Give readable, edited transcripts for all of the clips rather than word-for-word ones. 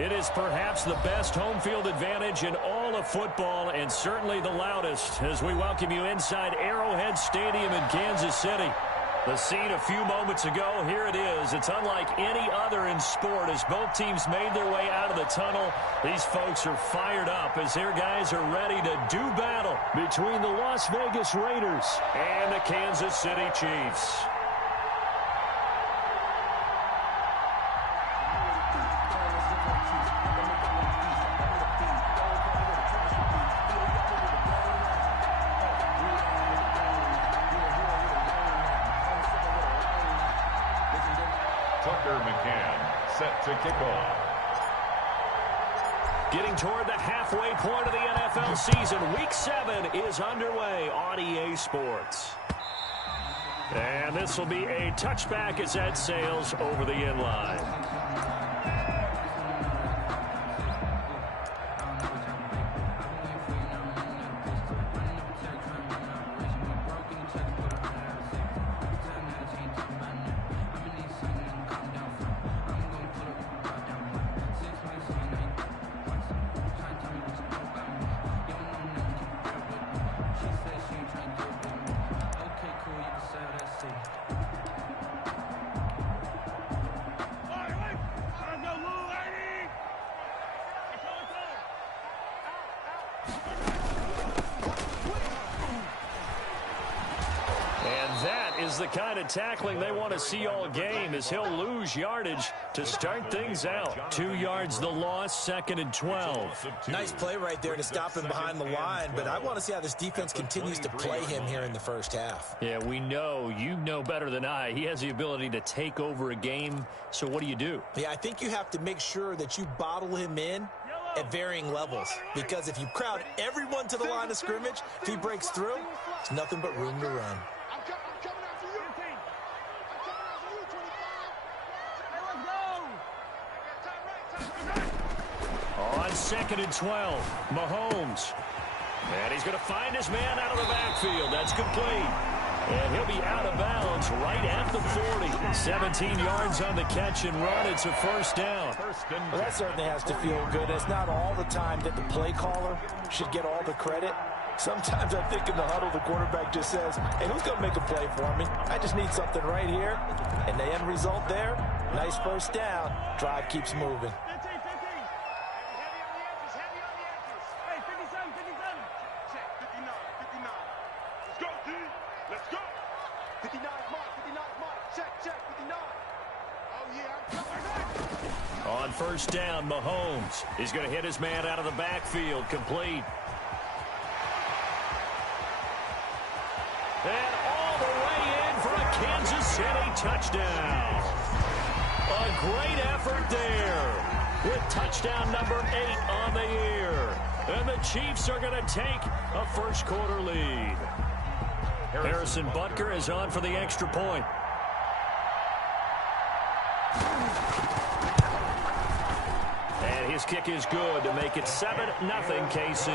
It is perhaps the best home field advantage in all of football and certainly the loudest as we welcome you inside Arrowhead Stadium in Kansas City. The scene a few moments ago, here it is. It's unlike any other in sport as both teams made their way out of the tunnel. These folks are fired up as their guys are ready to do battle between the Las Vegas Raiders and the Kansas City Chiefs. To kick off. Getting toward the halfway point of the NFL season. Week 7 is underway on EA Sports. And this will be a touchback as that sails over the inline. The kind of tackling they want to see all game as he'll lose yardage to start things out. 2 yards the loss, 2nd and 12. Nice play right there to stop him behind the line, but I want to see how this defense continues to play him here in the first half. Yeah, we know, you know better than I, he has the ability to take over a game, so what do? Yeah, I think you have to make sure that you bottle him in at varying levels, because if you crowd everyone to the line of scrimmage, if he breaks through, it's nothing but room to run. On 2nd and 12, Mahomes. And he's going to find his man out of the backfield. That's complete. And he'll be out of bounds right at the 40. 17 yards on the catch and run. It's a first down. Well, that certainly has to feel good. It's not all the time that the play caller should get all the credit. Sometimes I think in the huddle, the quarterback just says, hey, who's going to make a play for me? I just need something right here. And the end result there, nice first down. Drive keeps moving. On first down, Mahomes. He's going to hit his man out of the backfield. Complete. And all the way in for a Kansas City touchdown. A great effort there with touchdown number 8 on the year. And the Chiefs are going to take a first quarter lead. Harrison Butker is on for the extra point. And his kick is good to make it 7-0 KC.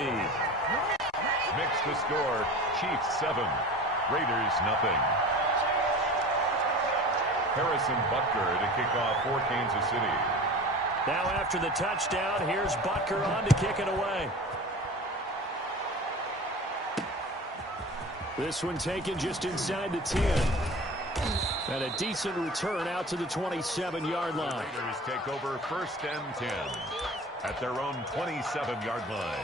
Mix the score. Chiefs 7, Raiders 0. Harrison Butker to kick off for Kansas City. Now after the touchdown, here's Butker on to kick it away. This one taken just inside the 10. And a decent return out to the 27-yard line. Raiders take over 1st and 10 at their own 27-yard line.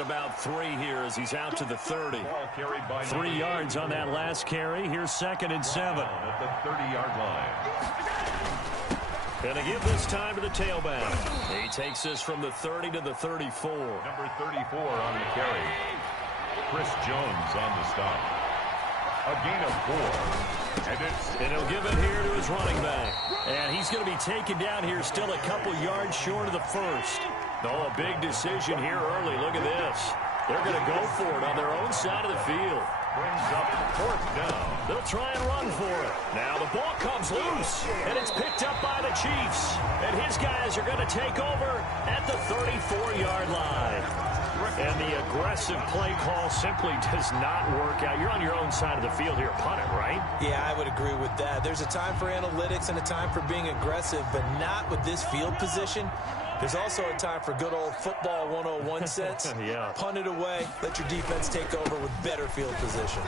About 3 here as he's out to the 30. 3 yards on that last carry. Here's 2nd and 7. At the 30-yard line. And they give this time to the tailback. He takes this from the 30 to the 34. Number 34 on the carry. Chris Jones on the stop. A gain of 4. And he'll give it here to his running back. And he's going to be taken down here still a couple yards short of the first. Oh, a big decision here early. Look at this. They're going to go for it on their own side of the field. Brings up 4th down. They'll try and run for it. Now the ball comes loose, and it's picked up by the Chiefs. And his guys are going to take over at the 34-yard line. And the aggressive play call simply does not work out. You're on your own side of the field here. Punt it, right? Yeah, I would agree with that. There's a time for analytics and a time for being aggressive, but not with this field position. There's also a time for good old football 101 sense. Yeah. Punt it away. Let your defense take over with better field position.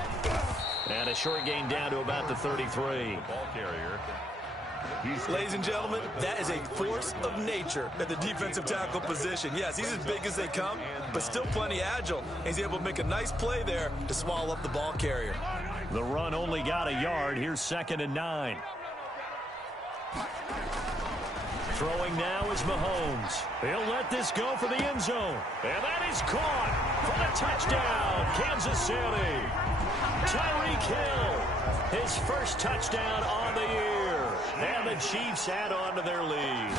And a short gain down to about the 33. Ball carrier. Ladies and gentlemen, that is a force of nature at the defensive tackle position. Yes, he's as big as they come, but still plenty agile. He's able to make a nice play there to swallow up the ball carrier. The run only got a yard. Here's 2nd and 9. Throwing now is Mahomes. He'll let this go for the end zone. And that is caught for the touchdown, Kansas City. Tyreek Hill, his first touchdown on the year. And the Chiefs add on to their lead.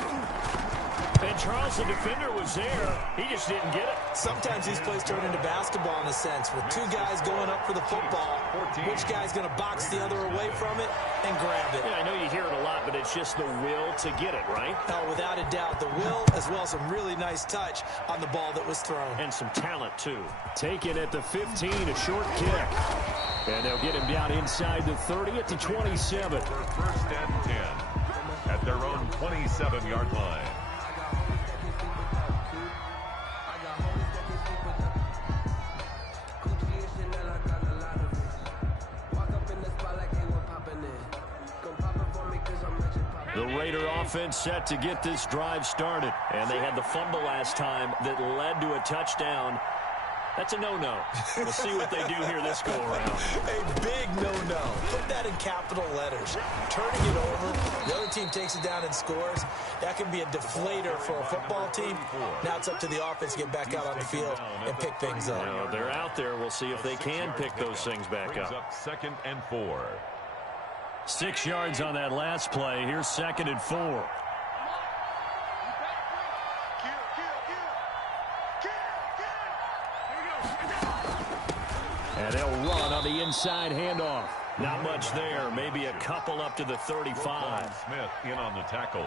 And Charles, the defender, was there. He just didn't get it. Sometimes these plays turn into basketball in a sense, with two guys going up for the football. Which guy's going to box the other away from it and grab it? Yeah, I know you hear it a lot, but it's just the will to get it, right? Oh, without a doubt, the will as well as some really nice touch on the ball that was thrown. And some talent, too. Taken at the 15, a short kick. And they'll get him down inside the 30 at the 27. For 1st and 10 at their own 27-yard line. The Raider offense set to get this drive started. And they had the fumble last time that led to a touchdown. That's a no-no. We'll see what they do here this go-around. A big no-no. Put that in capital letters. Turning it over, the other team takes it down and scores. That can be a deflator for a football team. Now it's up to the offense to get back out on the field and pick things up. Well, they're out there. We'll see if they can pick those things back up. 2nd and 4. 6 yards on that last play. Here's 2nd and 4. And they'll run on the inside handoff. Not much there. Maybe a couple up to the 35. Smith in on the tackle.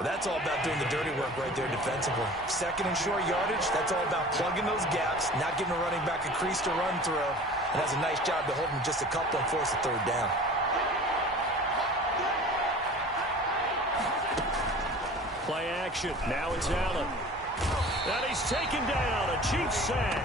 That's all about doing the dirty work right there defensively. 2nd and short yardage, that's all about plugging those gaps, not giving a running back a crease to run through. And does a nice job to hold him just a couple and force the 3rd down. Play action. Now it's Allen. And he's taken down. A Chiefs sack.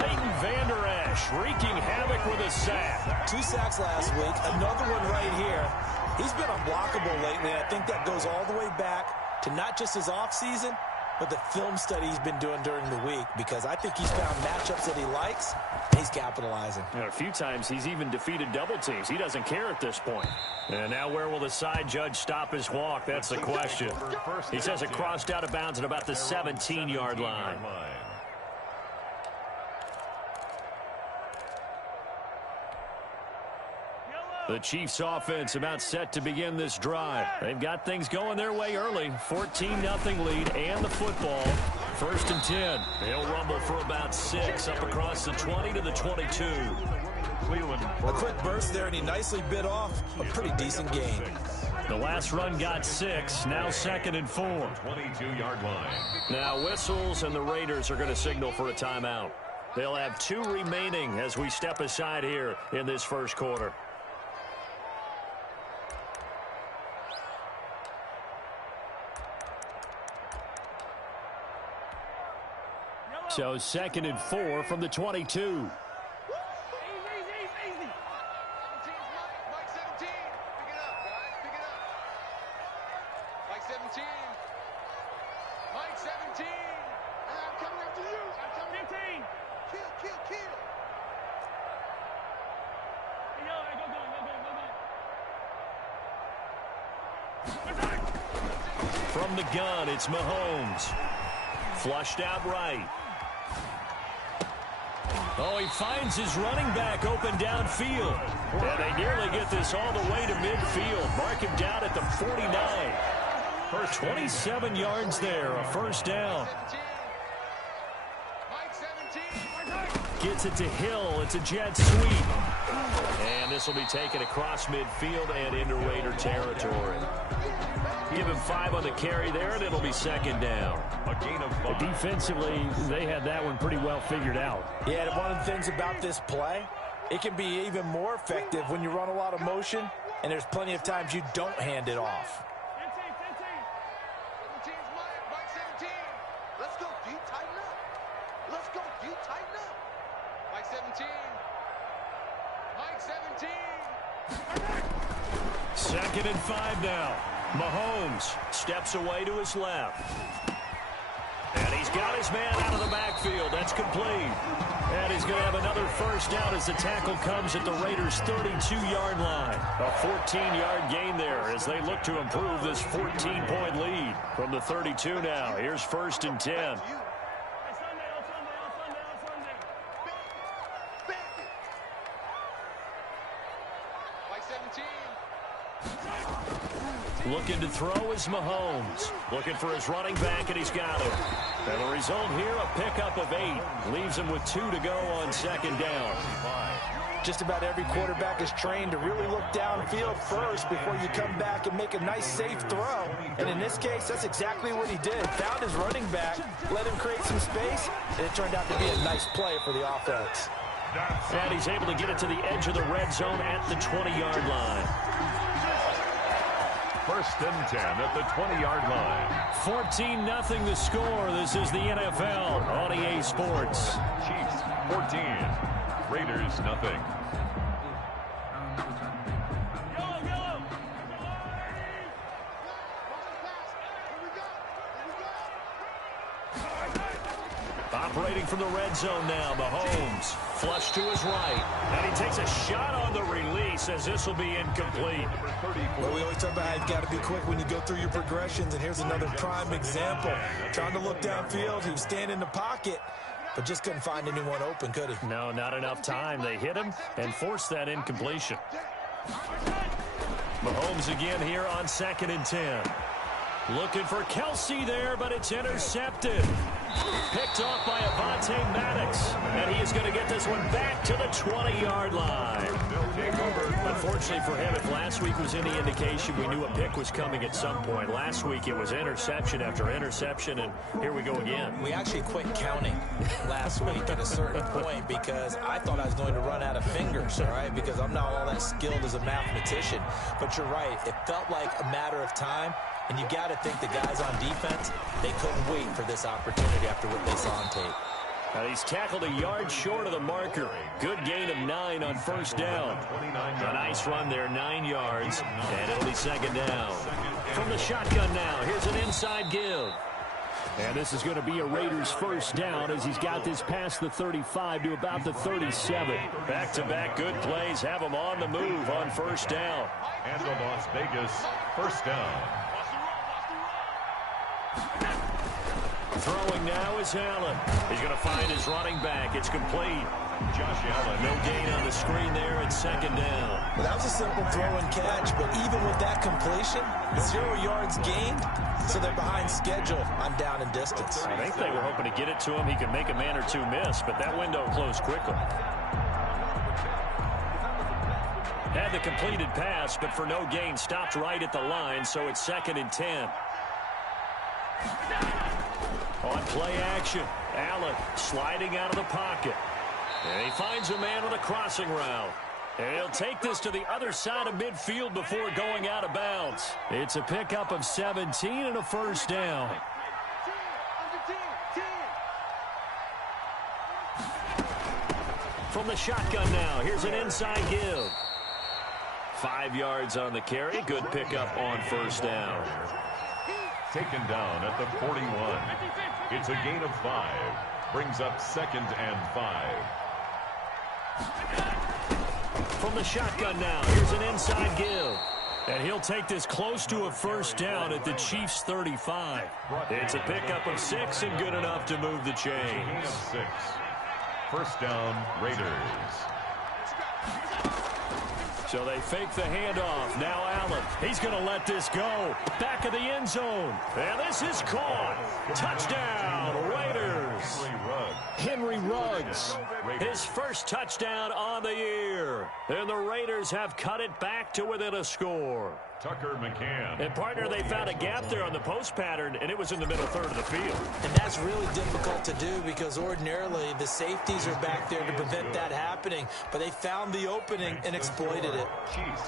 Leighton Vander Esch wreaking havoc with a sack. 2 sacks last week. Another one right here. He's been unblockable lately, and I think that goes all the way back to not just his offseason, but the film study he's been doing during the week, because I think he's found matchups that he likes, and he's capitalizing. You know, a few times he's even defeated double teams. He doesn't care at this point. And now where will the side judge stop his walk? That's the question. He says it crossed out of bounds at about the 17-yard line. The Chiefs offense about set to begin this drive. They've got things going their way early. 14-0 lead and the football. 1st and 10. They'll rumble for about 6 up across the 20 to the 22. A quick burst there, and he nicely bit off a pretty decent gain. The last run got 6. Now 2nd and 4. 22-yard line. Now whistles, and the Raiders are going to signal for a timeout. They'll have 2 remaining as we step aside here in this first quarter. So 2nd and 4 from the 22. From the gun, it's Mahomes. Flushed out right. Oh, he finds his running back open downfield. And they nearly get this all the way to midfield. Mark him down at the 49. For 27 yards there, a 1st down. Gets it to Hill. It's a jet sweep. And this will be taken across midfield and into Raider territory. Give him 5 on the carry there, and it'll be second down. A gain of 5. Defensively, they had that one pretty well figured out. Yeah, and one of the things about this play, it can be even more effective when you run a lot of motion, and there's plenty of times you don't hand it off. Let's go, D, tighten up. Let's go, D, tighten up. Mike 17. Mike 17. Second and 5 now. Mahomes steps away to his left. And he's got his man out of the backfield. That's complete. And he's going to have another first down as the tackle comes at the Raiders' 32-yard line. A 14-yard gain there as they look to improve this 14-point lead. From the 32 now, here's first and 10. Looking to throw is Mahomes. Looking for his running back, and he's got it. And the result here, a pickup of 8. Leaves him with 2 to go on second down. Just about every quarterback is trained to really look downfield first before you come back and make a nice, safe throw. And in this case, that's exactly what he did. Found his running back, let him create some space, and it turned out to be a nice play for the offense. And he's able to get it to the edge of the red zone at the 20-yard line. First and 10 at the 20-yard line. 14-0 the score. This is the NFL on EA Sports. Chiefs 14. Raiders nothing. Operating from the red zone now, Mahomes. Flush to his right. And he takes a shot on the release as this will be incomplete. Well, we always talk about how you've got to be quick when you go through your progressions, and here's another prime example. Trying to look downfield, he was standing in the pocket, but just couldn't find anyone open, could he? No, not enough time. They hit him and forced that incompletion. Mahomes again here on second and 10. Looking for Kelsey there, but it's intercepted. Picked off by Avonte Maddox. And he is going to get this one back to the 20-yard line. Unfortunately for him, if last week was any indication, we knew a pick was coming at some point. Last week it was interception after interception, and here we go again. We actually quit counting last week at a certain point because I thought I was going to run out of fingers, all right, because I'm not all that skilled as a mathematician. But you're right. It felt like a matter of time. And you got to think the guys on defense, they couldn't wait for this opportunity after what they saw on tape. And he's tackled a yard short of the marker. Good gain of 9 on first down. A nice run there, 9 yards. And it'll be second down. From the shotgun now, here's an inside give. And this is going to be a Raiders first down as he's got this past the 35 to about the 37. Back-to-back good plays have him on the move on first down. And the Las Vegas first down. Throwing now is Allen. He's going to find his running back. It's complete. Josh Allen. No gain on the screen there at second down. Well, that was a simple throw and catch, but even with that completion, 0 yards gained, so they're behind schedule on down and distance. I think they were hoping to get it to him. He could make a man or two miss, but that window closed quickly. Had the completed pass, but for no gain, stopped right at the line, so it's second and 10. On play action, Allen sliding out of the pocket. And he finds a man with a crossing route. And he'll take this to the other side of midfield before going out of bounds. It's a pickup of 17 and a first down. From the shotgun now, here's an inside give. 5 yards on the carry. Good pickup on first down. Taken down at the 41. It's a gain of 5. Brings up second and 5. From the shotgun now, here's an inside give. And he'll take this close to a first down at the Chiefs' 35. It's a pickup of 6 and good enough to move the chains. Gain of 6. First down, Raiders. So they fake the handoff. Now Allen. He's going to let this go. Back of the end zone. And this is caught. Touchdown, Raiders. Henry Ruggs. His first touchdown on the year. And the Raiders have cut it back to within a score. Tucker McCann. And, partner, they found a gap there on the post pattern, and it was in the middle third of the field. And that's really difficult to do because ordinarily the safeties are back there to prevent that happening. But they found the opening and exploited it.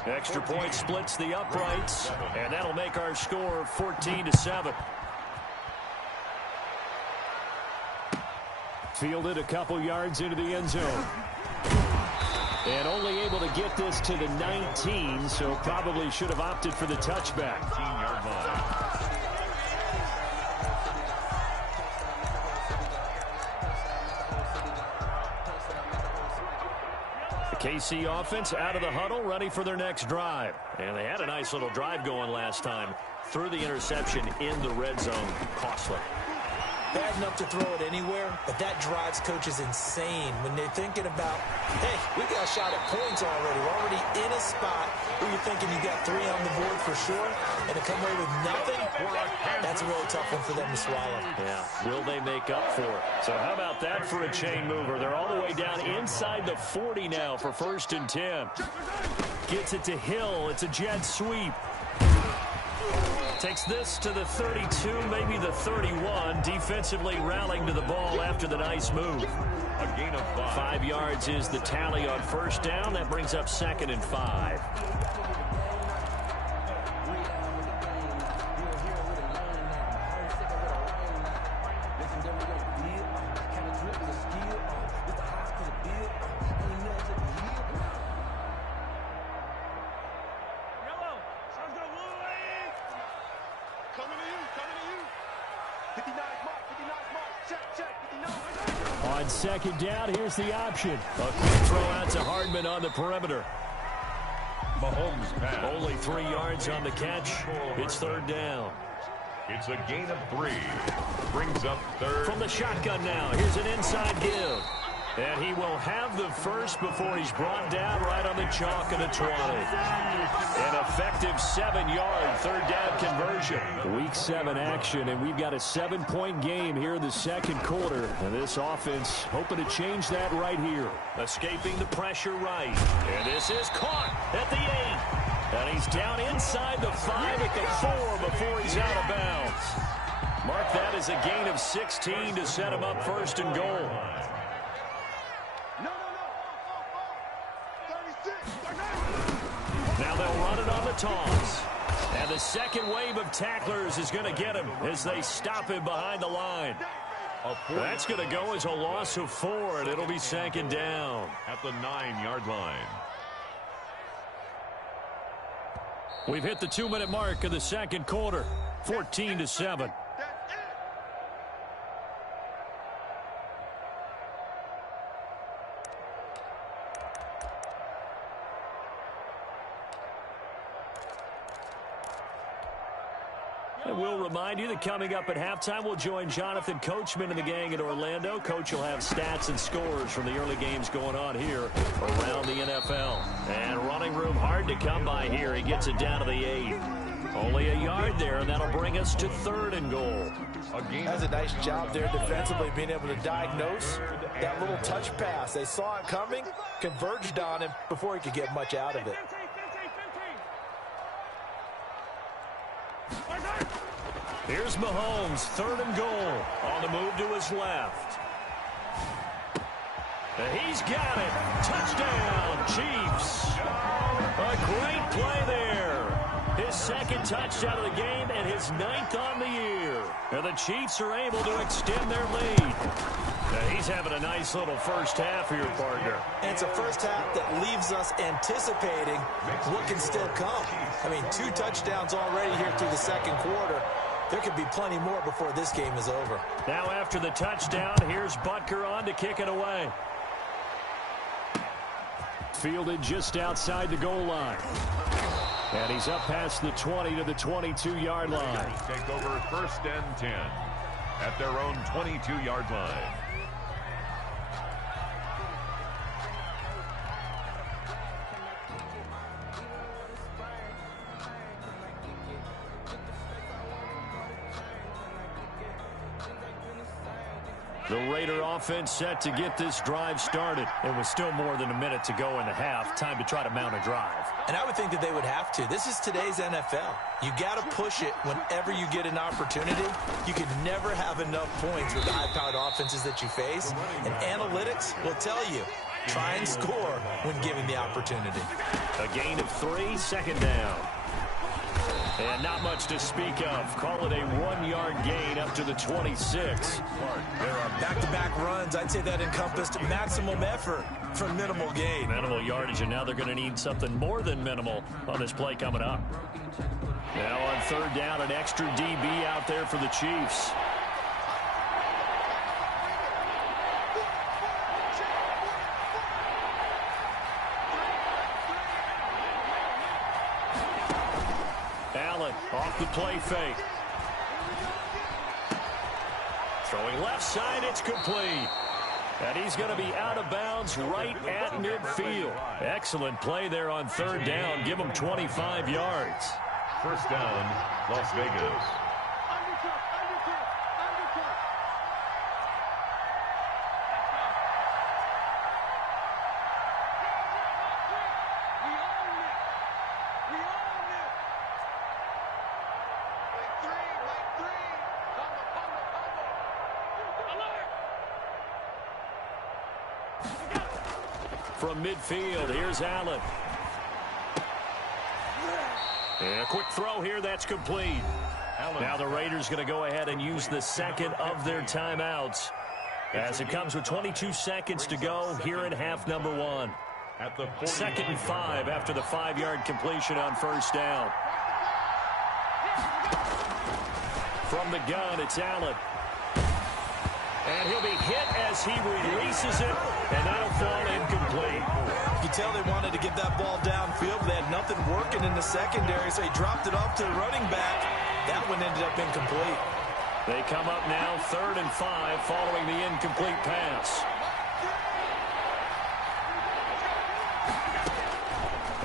Extra point splits the uprights, and that'll make our score 14-7. Fielded a couple yards into the end zone. And only able to get this to the 19, so probably should have opted for the touchback. 19-yard line. The KC offense out of the huddle, ready for their next drive. And they had a nice little drive going last time. Threw the interception in the red zone. Costly. Bad enough to throw it anywhere, but that drives coaches insane when they're thinking about, hey, we got a shot at points already. We're already in a spot where you're thinking you got 3 on the board for sure, and to come away with nothing, that's a really tough one for them to swallow. Yeah, will they make up for it? So how about that for a chain mover? They're all the way down inside the 40 now for 1st and 10. Gets it to Hill. It's a jet sweep. Takes this to the 32, maybe the 31. Defensively rallying to the ball after the nice move. A gain of 5. 5 yards is the tally on 1st down. That brings up 2nd and 5. On 2nd down, here's the option. A quick throw out to Hardman on the perimeter. Mahomes pass. Only 3 yards on the catch. It's 3rd down. It's a gain of 3. Brings up 3rd. From the shotgun now, here's an inside give. And he will have the first before he's brought down right on the chalk of the 20. An effective 7-yard 3rd down conversion. Week 7 action, and we've got a 7-point game here in the 2nd quarter. And this offense hoping to change that right here. Escaping the pressure right. And this is caught at the 8. And he's down inside the 5 at the 4 before he's out of bounds. Mark that as a gain of 16 to set him up 1st and goal. Now they'll run it on the toss. And the second wave of tacklers is going to get him as they stop him behind the line. That's going to go as a loss of 4, and it'll be 2nd down. At the 9-yard line. We've hit the 2-minute mark of the 2nd quarter. 14-7. And we'll remind you that coming up at halftime, we'll join Jonathan Coachman and the gang in Orlando. Coach will have stats and scores from the early games going on here around the NFL. And running room hard to come by here. He gets it down to the 8. Only a yard there, and that'll bring us to 3rd and goal. That's a nice job there defensively, being able to diagnose that little touch pass. They saw it coming, converged on him before he could get much out of it. Here's Mahomes, 3rd and goal. On the move to his left. And he's got it. Touchdown, Chiefs. A great play there. His 2nd touchdown of the game and his 9th on the year. And the Chiefs are able to extend their lead. Now he's having a nice little first half here, partner. And it's a first half that leaves us anticipating what can still come. I mean, 2 touchdowns already here through the 2nd quarter. There could be plenty more before this game is over. Now after the touchdown, here's Butker on to kick it away. Fielded just outside the goal line. And he's up past the 20 to the 22-yard line. Take over 1st and 10 at their own 22-yard line. The The Raider offense set to get this drive started. It was still more than a minute to go in the half. Time to try to mount a drive. And I would think that they would have to. This is today's NFL. You got to push it whenever you get an opportunity. You can never have enough points with the high-powered offenses that you face. And analytics will tell you, try and score when given the opportunity. A gain of 3, second down. And not much to speak of. Call it a 1-yard gain up to the 26. There are back-to-back runs. I'd say that encompassed maximum effort for minimal gain. Minimal yardage, and now they're going to need something more than minimal on this play coming up. Now on third down, an extra DB out there for the Chiefs. Allen off the play fake. Throwing left side, it's complete. And he's going to be out of bounds right at midfield. Excellent play there on third down. Give him 25 yards. First down, Las Vegas. From midfield, here's Allen. And a quick throw here, that's complete. Now the Raiders going to go ahead and use the second of their timeouts as it comes with 22 seconds to go here in half number 1. Second and 5 after the 5-yard completion on first down. From the gun, it's Allen. And he'll be hit as he releases it, and that'll fall incomplete. You can tell they wanted to get that ball downfield, but they had nothing working in the secondary, so he dropped it off to the running back. That one ended up incomplete. They come up now third and 5 following the incomplete pass.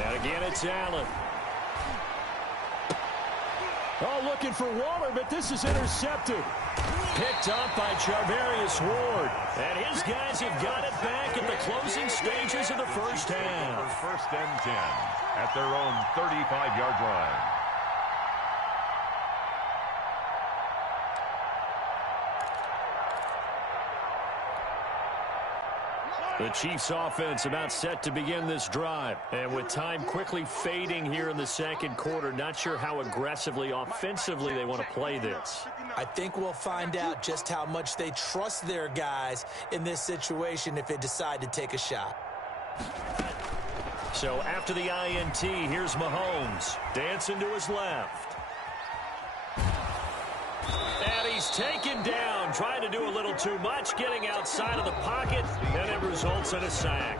And again, it's Allen. Oh, looking for Waller, but this is intercepted. Picked up by Charvarius Ward. And his guys have got it back at the closing stages of the first half. First and 10 at their own 35-yard line. The Chiefs offense about set to begin this drive. And with time quickly fading here in the second quarter, not sure how aggressively, offensively they want to play this. I think we'll find out just how much they trust their guys in this situation if they decide to take a shot. So after the INT, here's Mahomes dancing to his left. And he's taken down, trying to do a little too much, getting outside of the pocket, and it results in a sack.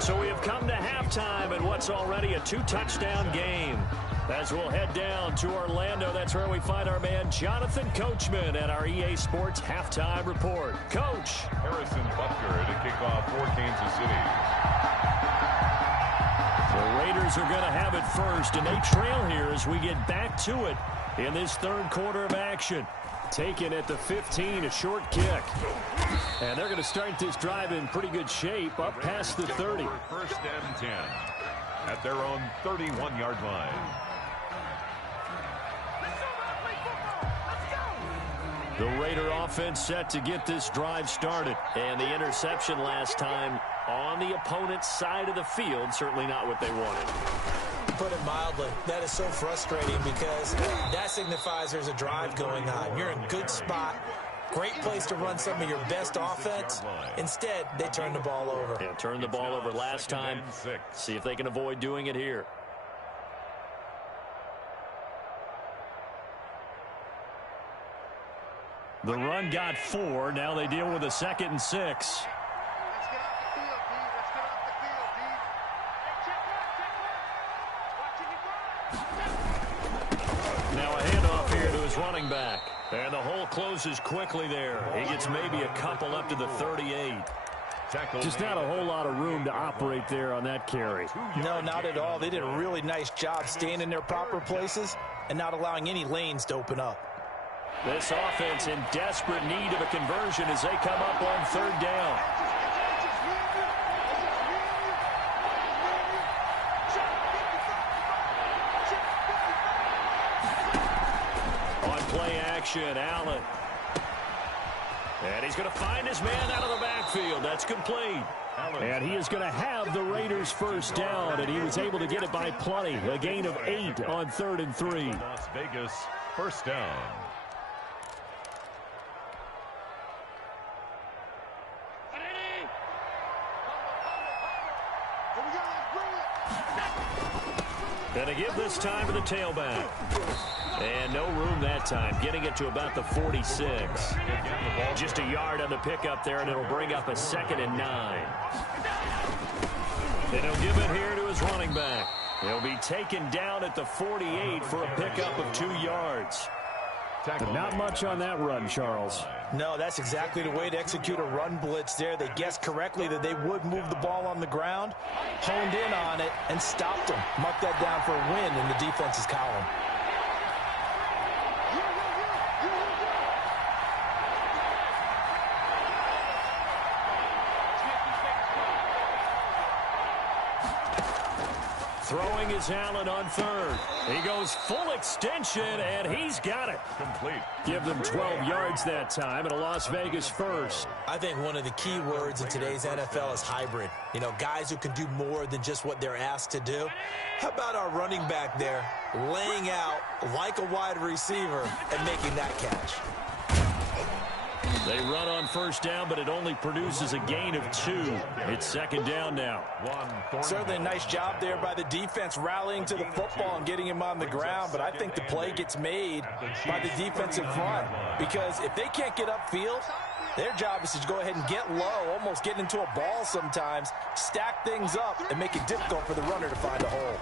So we have come to halftime in what's already a 2-touchdown game. As we'll head down to Orlando, that's where we find our man Jonathan Coachman at our EA Sports Halftime Report. Coach. Harrison Butker to kick off for Kansas City. The Raiders are going to have it first, and they trail here as we get back to it in this third quarter of action. Taken at the 15, a short kick. And they're going to start this drive in pretty good shape, up past the 30. First and 10 at their own 31-yard line. The Raider offense set to get this drive started. And the interception last time on the opponent's side of the field, certainly not what they wanted. Put it mildly, that is so frustrating because that signifies there's a drive going on. You're in a good spot, great place to run some of your best offense. Instead, they turn the ball over. Yeah, turned the ball over last time. See if they can avoid doing it here. The run got 4. Now they deal with a 2nd and 6. Now a handoff here to his running back. And the hole closes quickly there. He gets maybe a couple up to the 38. Just not a whole lot of room to operate there on that carry. No, not at all. They did a really nice job staying in their proper places and not allowing any lanes to open up. This offense in desperate need of a conversion as they come up on third down. On play action, Allen. And he's going to find his man out of the backfield. That's complete. And he is going to have the Raiders first down, and he was able to get it by plenty. A gain of 8 on 3rd and 3. Las Vegas, first down. Going to give this time to the tailback. And no room that time, getting it to about the 46. Just a yard on the pickup there, and it'll bring up a 2nd and 9. And he'll give it here to his running back. He'll be taken down at the 48 for a pickup of 2 yards. But not much on that run, Charles. No, that's exactly the way to execute a run blitz there. They guessed correctly that they would move the ball on the ground, honed in on it, and stopped them. Mark that down for a win in the defense's column. Throwing is Allen on 3rd. He goes full extension, and he's got it. Complete. Give them 12 yards that time, and a Las Vegas first. I think one of the key words in today's NFL is hybrid. You know, guys who can do more than just what they're asked to do. How about our running back there laying out like a wide receiver and making that catch? They run on first down, but it only produces a gain of 2. It's 2nd down now. Certainly a nice job there by the defense rallying to the football and getting him on the ground, but I think the play gets made by the defensive front because if they can't get upfield, their job is to go ahead and get low, almost get into a ball sometimes, stack things up, and make it difficult for the runner to find a hole.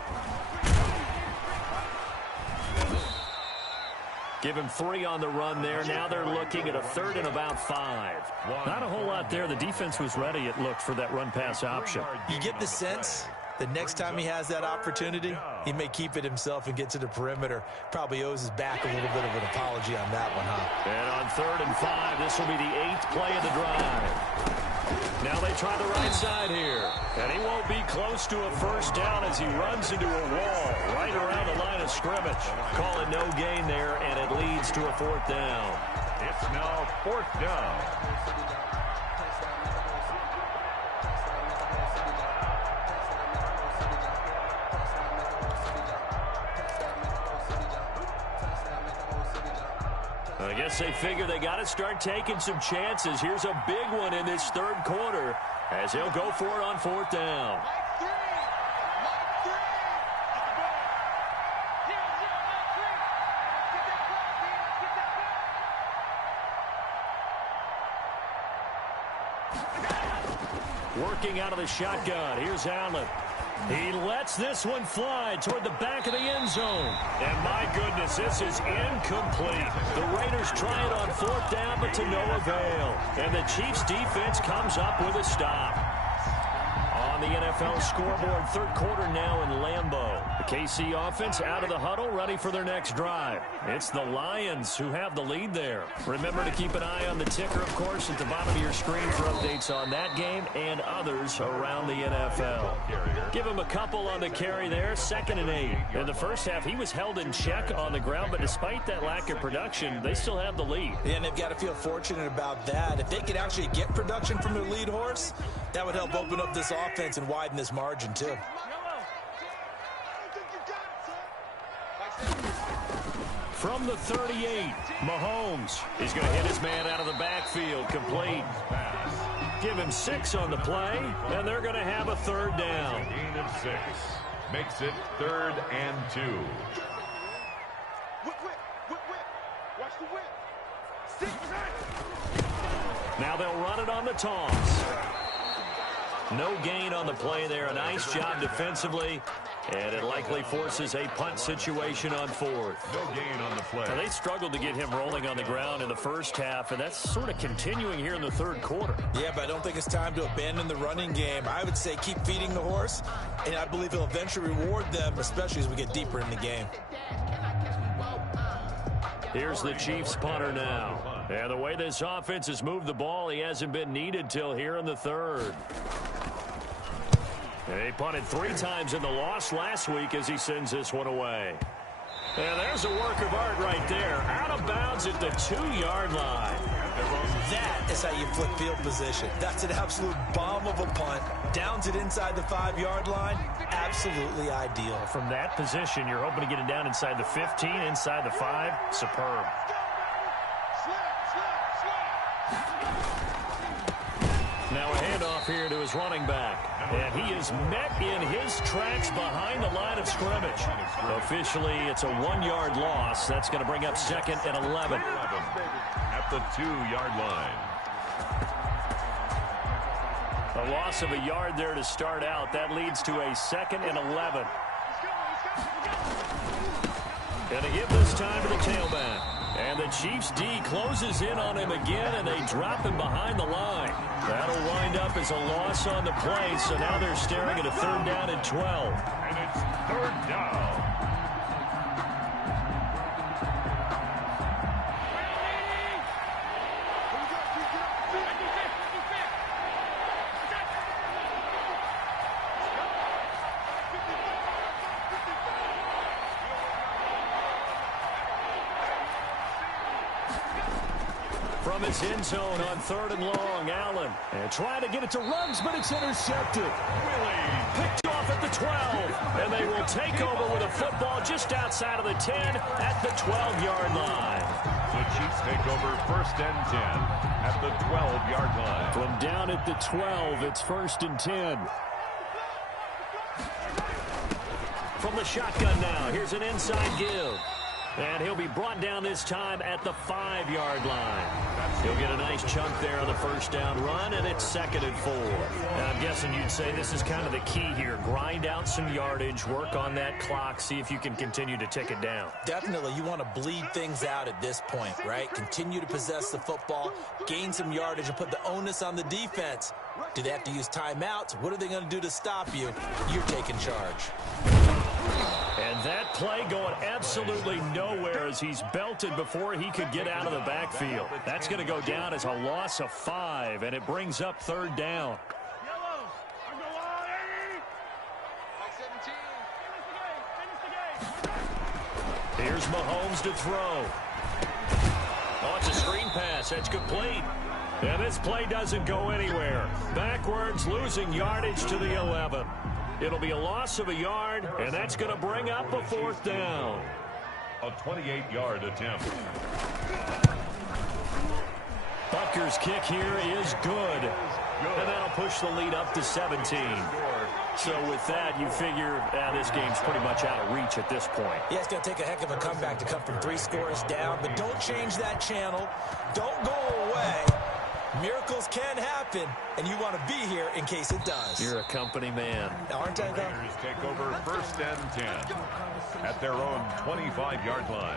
Give him 3 on the run there. Now they're looking at a 3rd and about 5. Not a whole lot there. The defense was ready, it looked, for that run-pass option. You get the sense the next time he has that opportunity, he may keep it himself and get to the perimeter. Probably owes his back a little bit of an apology on that one, huh? And on 3rd and 5, this will be the 8th play of the drive. Now they try the right side here. And he won't be close to a first down as he runs into a wall right around the line of scrimmage. Call it no gain there, and it leads to a 4th down. It's now 4th down. I guess they figure they got to start taking some chances. Here's a big one in this 3rd quarter as he'll go for it on 4th down. Working out of the shotgun. Here's Allen. He lets this one fly toward the back of the end zone. And my goodness, this is incomplete. The Raiders try it on 4th down, but to no avail. And the Chiefs defense comes up with a stop. On the NFL scoreboard, 3rd quarter now in Lambeau. The KC offense out of the huddle, ready for their next drive. It's the Lions who have the lead there. Remember to keep an eye on the ticker, of course, at the bottom of your screen for updates on that game and others around the NFL. Give him a couple on the carry there, 2nd and 8. In the first half, he was held in check on the ground, but despite that lack of production, they still have the lead. And they've got to feel fortunate about that. If they could actually get production from their lead horse, that would help open up this offense and widen this margin, too. From the 38, Mahomes is going to hit his man out of the backfield, complete. Give him 6 on the play, and they're going to have a 3rd down. Gain of 6 makes it 3rd and 2. Whip. Watch the whip. 6. Now they'll run it on the toss. No gain on the play there. A nice job defensively. And it likely forces a punt situation on 4th. No gain on the play. Now, they struggled to get him rolling on the ground in the first half, and that's sort of continuing here in the 3rd quarter. Yeah, but I don't think it's time to abandon the running game. I would say keep feeding the horse, and I believe he'll eventually reward them, especially as we get deeper in the game. Here's the Chiefs punter now. And the way this offense has moved the ball, he hasn't been needed till here in the third. He punted 3 times in the loss last week as he sends this one away. And there's a work of art right there. Out of bounds at the 2-yard line. That is how you flip field position. That's an absolute bomb of a punt. Downs it inside the 5-yard line. Absolutely ideal. From that position, you're hoping to get it down inside the 15, inside the 5. Superb. Now a handoff here to his running back. And he is met in his tracks behind the line of scrimmage. Officially, it's a 1-yard loss. That's going to bring up 2nd and 11. At the 2-yard line. A loss of a yard there to start out. That leads to a 2nd and 11. Going to give this time to the tailback. And the Chiefs D closes in on him again, and they drop him behind the line. That'll wind up as a loss on the play, so now they're staring at a 3rd down and 12. And it's 3rd down. From his end zone on 3rd and long, Allen. And trying to get it to Ruggs, but it's intercepted. Picked off at the 12. And they will take over with a football just outside of the 10 at the 12-yard line. The Chiefs take over 1st and 10 at the 12-yard line. From down at the 12, it's 1st and 10. From the shotgun now, here's an inside give. And he'll be brought down this time at the 5-yard line. He'll get a nice chunk there on the 1st down run, and it's 2nd and 4. And I'm guessing you'd say this is kind of the key here. Grind out some yardage, work on that clock, see if you can continue to tick it down. Definitely, you want to bleed things out at this point, right? Continue to possess the football, gain some yardage, and put the onus on the defense. Do they have to use timeouts? What are they going to do to stop you? You're taking charge. And that play going absolutely nowhere as he's belted before he could get out of the backfield. That's going to go down as a loss of 5, and it brings up 3rd down. Here's Mahomes to throw. Oh, it's a screen pass. That's complete. And this play doesn't go anywhere. Backwards, losing yardage to the 11. It'll be a loss of a yard, and that's going to bring up a 4th down. A 28-yard attempt. Butker's kick here is good. And that'll push the lead up to 17. So with that, you figure this game's pretty much out of reach at this point. Yeah, it's going to take a heck of a comeback to come from 3 scores down, but don't change that channel. Don't go away. Miracles can happen, and you want to be here in case it does. You're a company man. Aren't I, though? Raiders take over 1st and 10 at their own 25-yard line.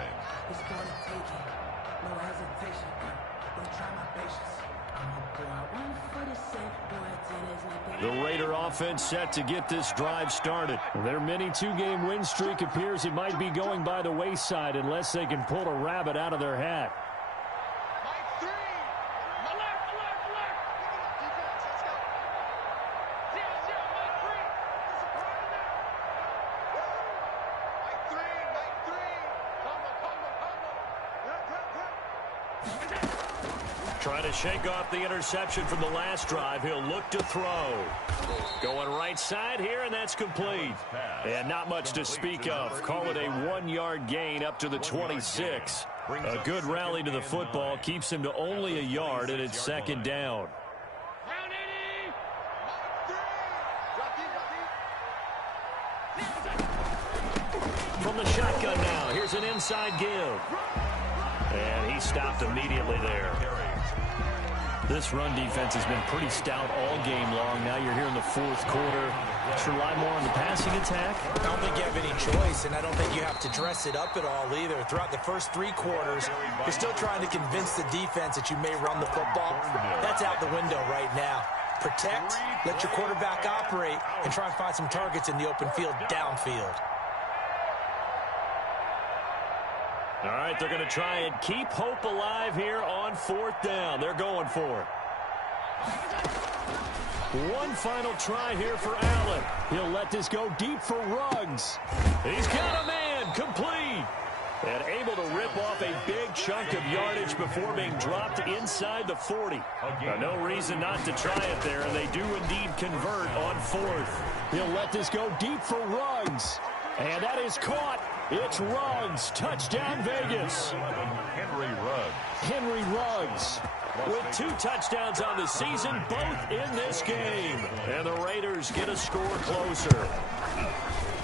The Raider offense set to get this drive started. Their mini 2-game win streak appears it might be going by the wayside unless they can pull a rabbit out of their hat. Trying to shake off the interception from the last drive. He'll look to throw. Going right side here, and that's complete. And not much to speak of. Call it a 1-yard gain up to the 26. A good rally to the football keeps him to only a yard, and it's 2nd down. From the shotgun now, here's an inside give. And he stopped immediately there. This run defense has been pretty stout all game long. Now you're here in the 4th quarter. Should rely more on the passing attack? I don't think you have any choice, and I don't think you have to dress it up at all either. Throughout the first 3 quarters, you're still trying to convince the defense that you may run the football. That's out the window right now. Protect, let your quarterback operate, and try and find some targets in the open field downfield. All right, they're going to try and keep hope alive here on 4th down. They're going for it. One final try here for Allen. He'll let this go deep for Ruggs. He's got a man, complete. And able to rip off a big chunk of yardage before being dropped inside the 40. No reason not to try it there, and they do indeed convert on 4th. He'll let this go deep for Ruggs. And that is caught. It's Ruggs. Touchdown, Vegas. Henry Ruggs. With 2 touchdowns on the season, both in this game. And the Raiders get a score closer.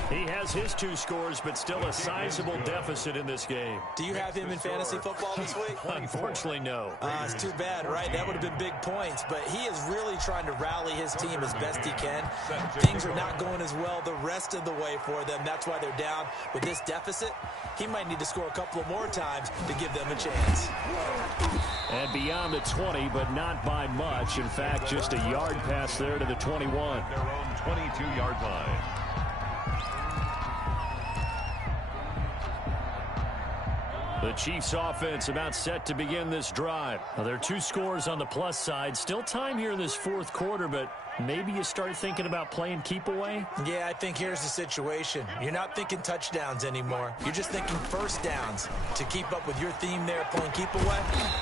He has his 2 scores, but still a sizable deficit in this game. Do you have him in fantasy football this week? Unfortunately, no. It's too bad, right? That would have been big points, but he is really trying to rally his team as best he can. Things are not going as well the rest of the way for them. That's why they're down with this deficit. He might need to score a couple of more times to give them a chance. And beyond the 20, but not by much. In fact, just a yard pass there to the 21. Their own 22-yard line. The Chiefs offense about set to begin this drive. Now, there are 2 scores on the plus side. Still time here in this 4th quarter, but maybe you start thinking about playing keep away? Yeah, I think here's the situation. You're not thinking touchdowns anymore. You're just thinking first downs. To keep up with your theme there, playing keep away,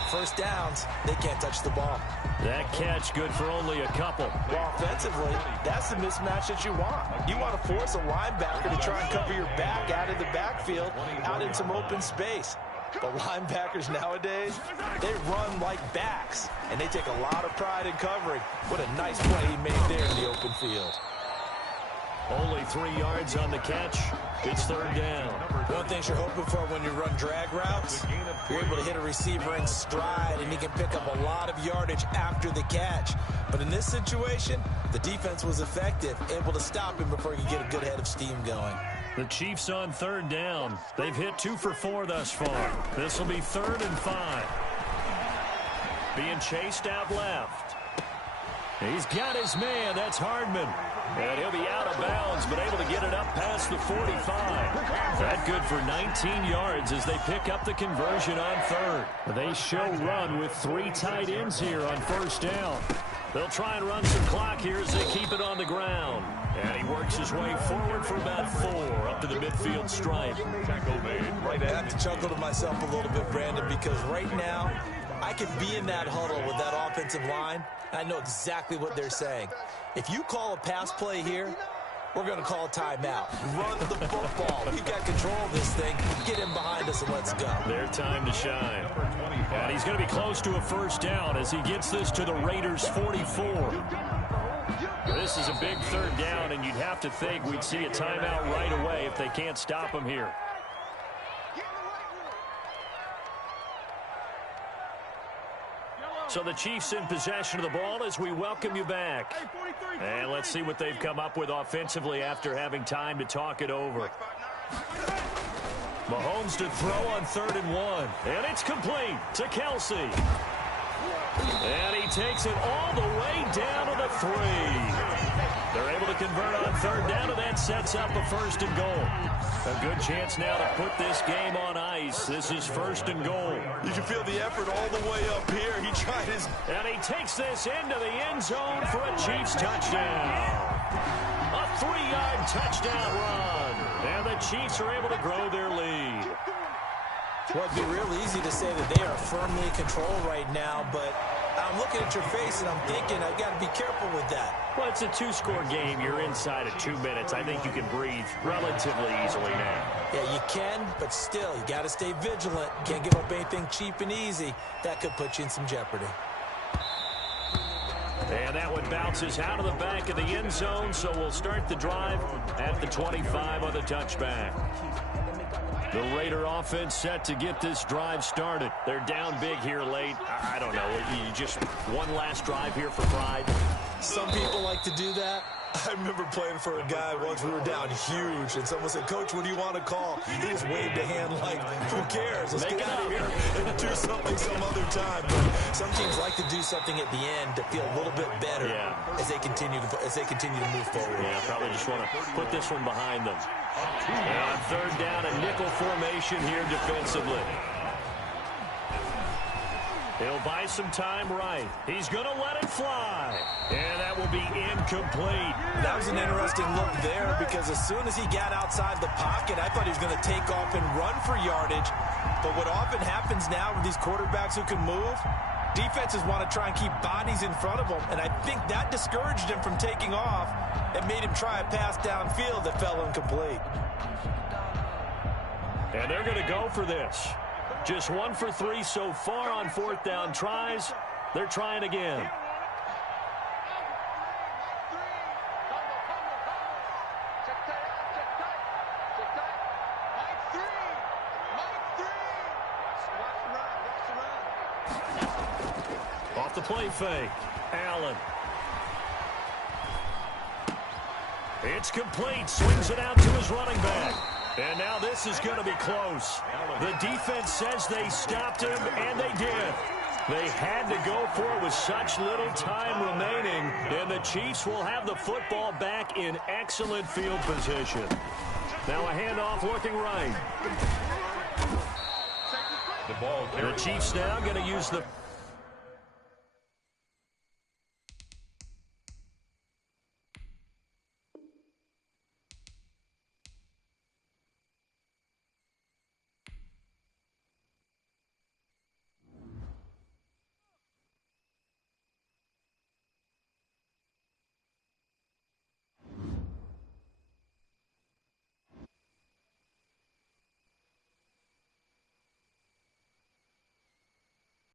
first downs, they can't touch the ball. That catch good for only a couple. Well, offensively, that's the mismatch that you want. You want to force a linebacker to try and cover your back out of the backfield, out in some open space. But linebackers nowadays, they run like backs, and they take a lot of pride in covering. What a nice play he made there in the open field. Only 3 yards on the catch. It's 3rd down. One thing you're hoping for when you run drag routes, you're able to hit a receiver in stride, and he can pick up a lot of yardage after the catch. But in this situation, the defense was effective, able to stop him before he could get a good head of steam going. The Chiefs on 3rd down. They've hit 2 for 4 thus far. This will be 3rd and 5. Being chased out left. He's got his man. That's Hardman. And he'll be out of bounds, but able to get it up past the 45. That good for 19 yards as they pick up the conversion on 3rd. They show run with 3 tight ends here on 1st down. They'll try and run some clock here as they keep it on the ground. And he works his way forward for about 4 up to the midfield stripe. I have to chuckle to myself a little bit, Brandon, because right now I could be in that huddle with that offensive line. I know exactly what they're saying. If you call a pass play here, we're going to call a timeout. Run the football. We've got control of this thing. Get him behind us and let's go. Their time to shine. And he's going to be close to a 1st down as he gets this to the Raiders' 44. This is a big 3rd down, and you'd have to think we'd see a timeout right away if they can't stop him here. So the Chiefs in possession of the ball as we welcome you back. And let's see what they've come up with offensively after having time to talk it over. Mahomes to throw on 3rd and 1. And it's complete to Kelsey. And he takes it all the way down to the 3. They're able to convert on 3rd down, and that sets up a 1st and goal. A good chance now to put this game on ice. This is 1st and goal. You can feel the effort all the way up here. He tried his... And he takes this into the end zone for a Chiefs touchdown. A 3-yard touchdown run. And the Chiefs are able to grow their lead. Well, it'd be real easy to say that they are firmly in control right now, but I'm looking at your face and I'm thinking I've got to be careful with that. Well, it's a 2-score game. You're inside of 2 minutes. I think you can breathe relatively easily now. Yeah, you can, but still, you got to stay vigilant. Can't give up anything cheap and easy. That could put you in some jeopardy. And that one bounces out of the back of the end zone, so we'll start the drive at the 25 on the touchback. The Raider offense set to get this drive started. They're down big here late. I don't know. You just one last drive here for pride. Some people like to do that. I remember playing for a guy once. We were down huge, and someone said, "Coach, what do you want to call?" He just waved a hand like, "Who cares? Let's get out of here and do something some other time." But some teams like to do something at the end to feel a little bit better as they continue to move forward. Yeah, probably just want to put this one behind them. On third down, a nickel formation here defensively. He'll buy some time right. He's going to let it fly. And that will be incomplete. That was an interesting look there because as soon as he got outside the pocket, I thought he was going to take off and run for yardage. But what often happens now with these quarterbacks who can move, defenses want to try and keep bodies in front of them. And I think that discouraged him from taking off and made him try a pass downfield that fell incomplete. And they're going to go for this. Just 1 for 3 so far on fourth down tries. They're trying again. Off the play fake. Allen. It's complete. Swings it out to his running back. And now this is going to be close. The defense says they stopped him, and they did. They had to go for it with such little time remaining, and the Chiefs will have the football back in excellent field position. Now a handoff looking right. The ball The Chiefs now going to use the